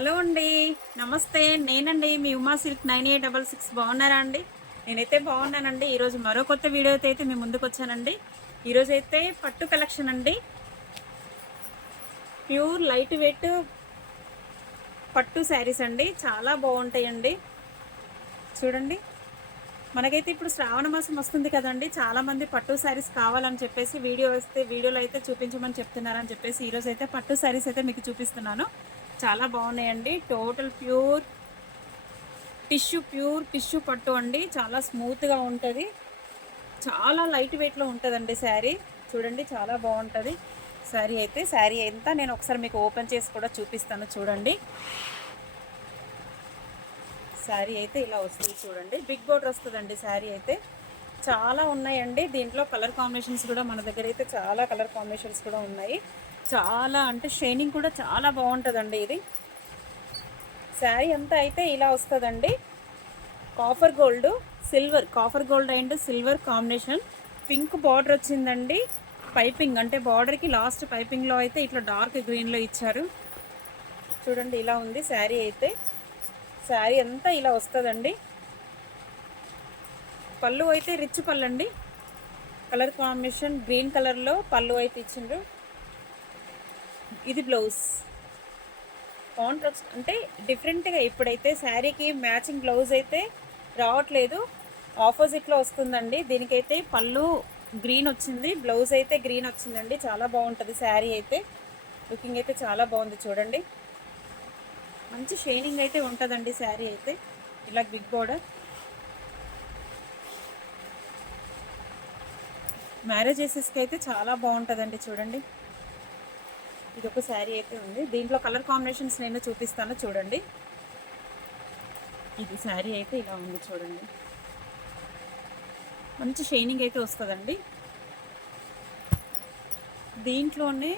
Hello అండి. నమస్తే. నేనండి మీ ఉమా సిల్క్ 9866. బాగున్నారా అండి? నేనైతే బాగున్నానండి. ఈరోజు మరో కొత్త వీడియోతో అయితే మీ ముందుకొచ్చానండి. ఈరోజైతే పట్టు కలెక్షన్ అండి. ప్యూర్ లైట్ వెయిట్ పట్టు శారీస్ అండి. చాలా బాగుంటాయండి. చూడండి, మనకైతే ఇప్పుడు శ్రావణ మాసం వస్తుంది కదండి. చాలా మంది పట్టు శారీస్ కావాలని చెప్పేసి వీడియోలో అయితే చూపించమని చెప్తున్నారని చెప్పేసి ఈరోజు అయితే పట్టు శారీస్ అయితే మీకు చూపిస్తున్నాను. చాలా బాగున్నాయండి. టోటల్ ప్యూర్ టిష్యూ పట్టు అండి. చాలా స్మూత్గా ఉంటుంది. చాలా లైట్ వెయిట్లో ఉంటుందండి శారీ. చూడండి, చాలా బాగుంటుంది శారీ అంతా నేను ఒకసారి మీకు ఓపెన్ చేసి కూడా చూపిస్తాను. చూడండి, శారీ అయితే ఇలా వస్తుంది. చూడండి, బిగ్ బోర్డర్ వస్తుందండి. శారీ అయితే చాలా ఉన్నాయండి. దీంట్లో కలర్ కాంబినేషన్స్ కూడా మన దగ్గర అయితే చాలా కలర్ కాంబినేషన్స్ కూడా ఉన్నాయి. చాలా అంటే షైనింగ్ కూడా చాలా బాగుంటుందండి. ఇది శారీ అంతా అయితే ఇలా వస్తుందండి. Copper gold and silver combination. Pink border వచ్చిందండి. పైపింగ్ అంటే బార్డర్కి లాస్ట్ పైపింగ్లో అయితే ఇట్లా డార్క్ గ్రీన్లో ఇచ్చారు. చూడండి, ఇలా ఉంది శారీ అయితే. శారీ అంతా ఇలా వస్తుందండి. పళ్ళు అయితే రిచ్ పళ్ళు అండి. కలర్ కాంబినేషన్ గ్రీన్ కలర్లో పళ్ళు అయితే ఇచ్చిండ్రు. ఇది బ్లౌజ్ కాంట్రాస్ట్ అంటే డిఫరెంట్గా. ఇప్పుడైతే శారీకి మ్యాచింగ్ బ్లౌజ్ అయితే రావట్లేదు, ఆపోజిట్లో వస్తుందండి. దీనికైతే పళ్ళు గ్రీన్ వచ్చింది, బ్లౌజ్ అయితే గ్రీన్ వచ్చిందండి. చాలా బాగుంటుంది శారీ అయితే. లుకింగ్ అయితే చాలా బాగుంది. చూడండి, మంచి షైనింగ్ అయితే ఉంటుందండి శారీ అయితే. ఇలా బిగ్ బోర్డర్. మ్యారేజెసెస్కి అయితే చాలా బాగుంటుందండి. చూడండి, ఇది ఒక శారీ అయితే ఉంది. దీంట్లో కలర్ కాంబినేషన్స్ నేను చూపిస్తాను. చూడండి, ఇది శారీ అయితే ఇలా ఉంది. చూడండి, మంచి షైనింగ్ అయితే వస్తుందండి. దీంట్లోనే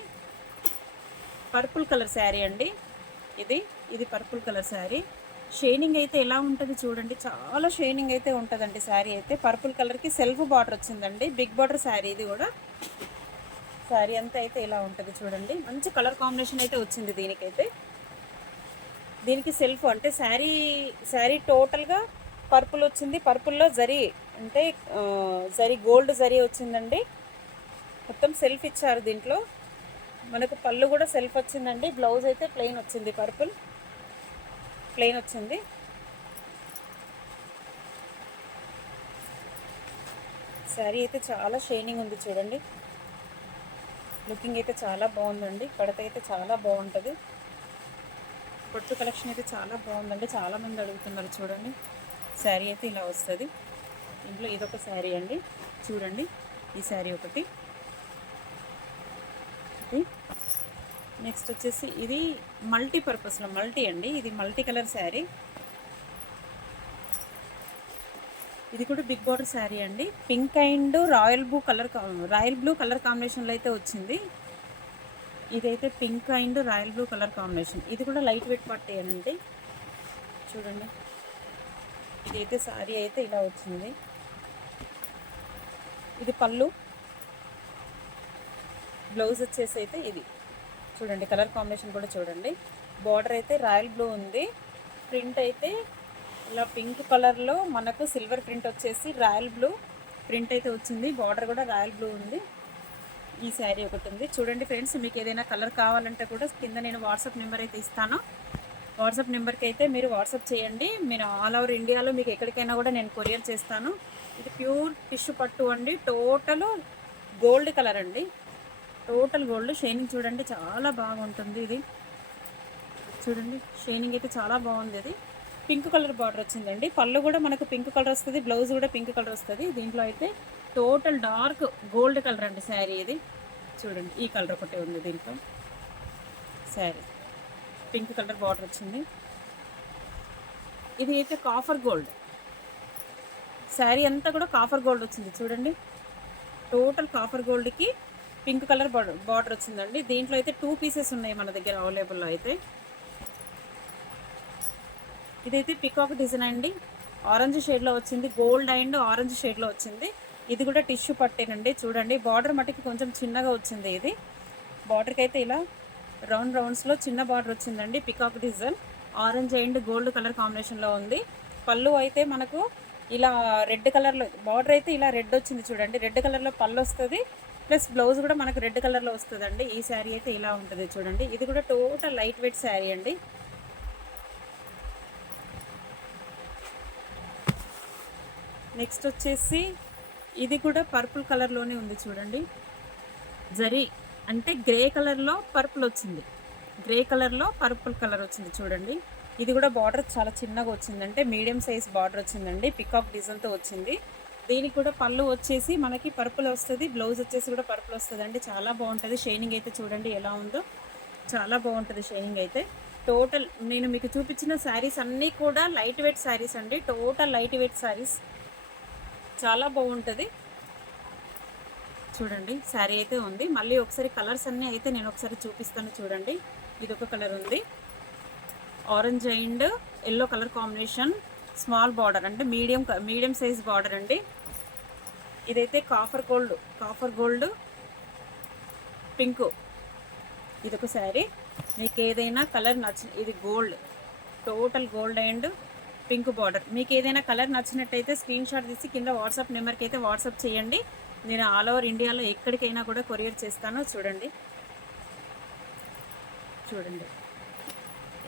పర్పుల్ కలర్ శారీ అండి. ఇది పర్పుల్ కలర్ శారీ. షైనింగ్ అయితే ఎలా ఉంటుంది చూడండి, చాలా షైనింగ్ అయితే ఉంటుందండి శారీ అయితే. పర్పుల్ కలర్కి సెల్ఫ్ బార్డర్ వచ్చిందండి, బిగ్ బార్డర్ శారీ. ఇది కూడా శారీ అంతా అయితే ఇలా ఉంటుంది. చూడండి, మంచి కలర్ కాంబినేషన్ అయితే వచ్చింది దీనికైతే. దీనికి సెల్ఫ్ అంటే శారీ టోటల్గా పర్పుల్ వచ్చింది. పర్పుల్లో జరీ అంటే గోల్డ్ జరీ వచ్చిందండి. మొత్తం సెల్ఫ్ ఇచ్చారు దీంట్లో. మనకు పళ్ళు కూడా సెల్ఫ్ వచ్చిందండి. బ్లౌజ్ అయితే ప్లెయిన్ వచ్చింది, పర్పుల్ ప్లెయిన్ వచ్చింది. శారీ అయితే చాలా షైనింగ్ ఉంది. చూడండి, లుకింగ్ అయితే చాలా బాగుందండి. కడత అయితే చాలా బాగుంటుంది. పట్టు కలెక్షన్ అయితే చాలా బాగుందండి. చాలామంది అడుగుతున్నారు. చూడండి, శారీ అయితే ఇలా వస్తుంది. ఇంట్లో ఇదొక శారీ అండి. చూడండి, ఈ శారీ ఒకటి. నెక్స్ట్ వచ్చేసి ఇది మల్టీపర్పస్లో మల్టీ అండి. ఇది మల్టీ కలర్ శారీ. ఇది కూడా బిగ్ బార్డర్ శారీ అండి. Pink and royal blue colour కాంబినేషన్లో అయితే వచ్చింది. ఇదైతే pink and royal blue colour combination. ఇది కూడా లైట్ వెయిట్ పట్టేనండి. చూడండి, ఇదైతే శారీ అయితే ఇలా వచ్చింది. ఇది పళ్ళు, బ్లౌజ్ వచ్చేసి అయితే ఇది. చూడండి, కలర్ కాంబినేషన్ కూడా చూడండి. బార్డర్ అయితే రాయల్ బ్లూ ఉంది. ప్రింట్ అయితే ఇలా పింక్ కలర్లో మనకు సిల్వర్ ప్రింట్ వచ్చేసి రాయల్ బ్లూ ప్రింట్ అయితే వచ్చింది. బార్డర్ కూడా రాయల్ బ్లూ ఉంది. ఈ శారీ ఒకటి ఉంది. చూడండి ఫ్రెండ్స్, మీకు ఏదైనా కలర్ కావాలంటే కూడా కింద నేను వాట్సాప్ నెంబర్ అయితే ఇస్తాను. వాట్సాప్ నెంబర్కి అయితే మీరు వాట్సాప్ చేయండి. మీరు ఆల్ ఓవర్ ఇండియాలో మీకు ఎక్కడికైనా కూడా నేను కొరియర్ చేస్తాను. ఇది ప్యూర్ టిష్యూ పట్టు అండి. టోటల్ గోల్డ్ కలర్ అండి. Total gold. షైనింగ్ చూడండి, చాలా బాగుంటుంది. ఇది చూడండి, షైనింగ్ అయితే చాలా బాగుంది. ఇది పింక్ కలర్ బార్డర్ వచ్చిందండి. పళ్ళు కూడా మనకు పింక్ కలర్ వస్తుంది, బ్లౌజ్ కూడా పింక్ కలర్ వస్తుంది. దీంట్లో అయితే టోటల్ డార్క్ గోల్డ్ కలర్ అండి శారీ ఇది. చూడండి, ఈ కలర్ ఒకటే ఉంది దీంట్లో. శారీ పింక్ కలర్ బార్డర్ వచ్చింది. ఇది అయితే కాఫర్ గోల్డ్ శారీ అంతా కూడా కాఫర్ గోల్డ్ వచ్చింది. చూడండి, టోటల్ కాఫర్ గోల్డ్కి పింక్ కలర్ బార్డర్ వచ్చిందండి. దీంట్లో అయితే 2 పీసెస్ ఉన్నాయి మన దగ్గర అవైలబుల్లో అయితే. ఇదైతే పికాక్ డిజైన్ అండి. ఆరెంజ్ షేడ్లో వచ్చింది, గోల్డ్ అండ్ ఆరెంజ్ షేడ్లో వచ్చింది. ఇది కూడా టిష్యూ పట్టేనండి. చూడండి, బార్డర్ మటుకి కొంచెం చిన్నగా వచ్చింది. ఇది బార్డర్కి అయితే ఇలా రౌండ్ రౌండ్స్లో చిన్న బార్డర్ వచ్చిందండి, peacock design orange and gold colour కాంబినేషన్లో ఉంది. పళ్ళు అయితే మనకు ఇలా రెడ్ కలర్లో, బార్డర్ అయితే ఇలా రెడ్ వచ్చింది చూడండి, రెడ్ కలర్లో పళ్ళు వస్తుంది, ప్లస్ బ్లౌజ్ కూడా మనకు రెడ్ కలర్లో వస్తుందండి. ఈ శారీ అయితే ఇలా ఉంటుంది చూడండి. ఇది కూడా టోటల్ లైట్ వెయిట్ శారీ అండి. నెక్స్ట్ వచ్చేసి ఇది కూడా పర్పుల్ కలర్లోనే ఉంది చూడండి. జరీ అంటే గ్రే కలర్లో పర్పుల్ వచ్చింది, గ్రే కలర్లో పర్పుల్ కలర్ వచ్చింది చూడండి. ఇది కూడా బార్డర్ చాలా చిన్నగా వచ్చింది, అంటే మీడియం సైజ్ బార్డర్ వచ్చిందండి, పికాక్ డిజైన్తో వచ్చింది. దీనికి కూడా పళ్ళు వచ్చేసి మనకి పర్పుల్ వస్తుంది, బ్లౌజ్ వచ్చేసి కూడా పర్పుల్ వస్తుంది అండి. చాలా బాగుంటుంది. షైనింగ్ అయితే చూడండి ఎలా ఉందో, చాలా బాగుంటుంది షైనింగ్ అయితే. టోటల్ నేను మీకు చూపించిన శారీస్ అన్నీ కూడా లైట్ వెయిట్ శారీస్ అండి, టోటల్ లైట్ వెయిట్ శారీస్, చాలా బాగుంటుంది చూడండి. శారీ అయితే ఉంది. మళ్ళీ ఒకసారి కలర్స్ అన్నీ అయితే నేను ఒకసారి చూపిస్తాను చూడండి. ఇది ఒక కలర్ ఉంది, orange and yellow colour combination, small border అంటే మీడియం సైజ్ బార్డర్ అండి. ఇదైతే కాఫర్ గోల్డ్ పింక్, ఇదొక శారీ. మీకు ఏదైనా కలర్ ఇది gold, total gold and pink border. మీకు ఏదైనా కలర్ నచ్చినట్టయితే స్క్రీన్ షాట్ తీసి కింద వాట్సాప్ నెంబర్కి అయితే వాట్సాప్ చేయండి. నేను ఆల్ ఓవర్ ఇండియాలో ఎక్కడికైనా కూడా కొరియర్ చేస్తాను. చూడండి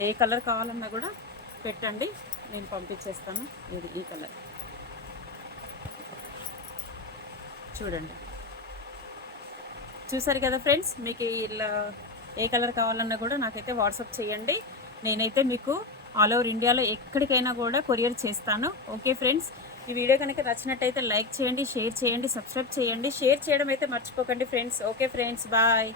ఏ కలర్ కావాలన్నా కూడా పెట్టండి, నేను పంపించేస్తాను. ఇది ఈ కలర్ చూడండి. చూసారు కదా ఫ్రెండ్స్, మీకు ఇలా ఏ కలర్ కావాలన్నా కూడా నాకైతే వాట్సాప్ చేయండి. నేనైతే మీకు ఆల్ ఓవర్ ఇండియాలో ఎక్కడికైనా కూడా కొరియర్ చేస్తాను. ఓకే ఫ్రెండ్స్, ఈ వీడియో కనుక నచ్చినట్టయితే లైక్ చేయండి, షేర్ చేయండి, సబ్స్క్రైబ్ చేయండి. షేర్ చేయడం అయితే మర్చిపోకండి ఫ్రెండ్స్. Okay friends, bye.